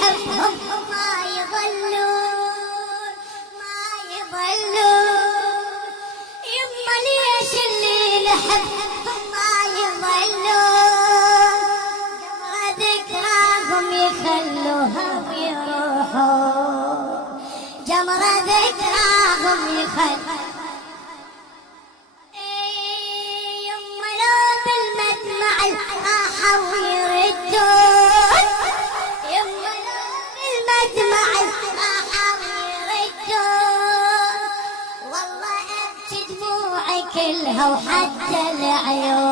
نحبهم ما يظلون ما يظلون. يما ليش اللي نحبهم ما يظلون؟ جمرة ذكراهم يخلوهم يروحون، جمرة ذكراهم يخلوهم. يما لو بالمدمع راحوا يردون، يما لو بالمدمع راحوا يردون. والله ابكي دموعي كلها وحتى العيون.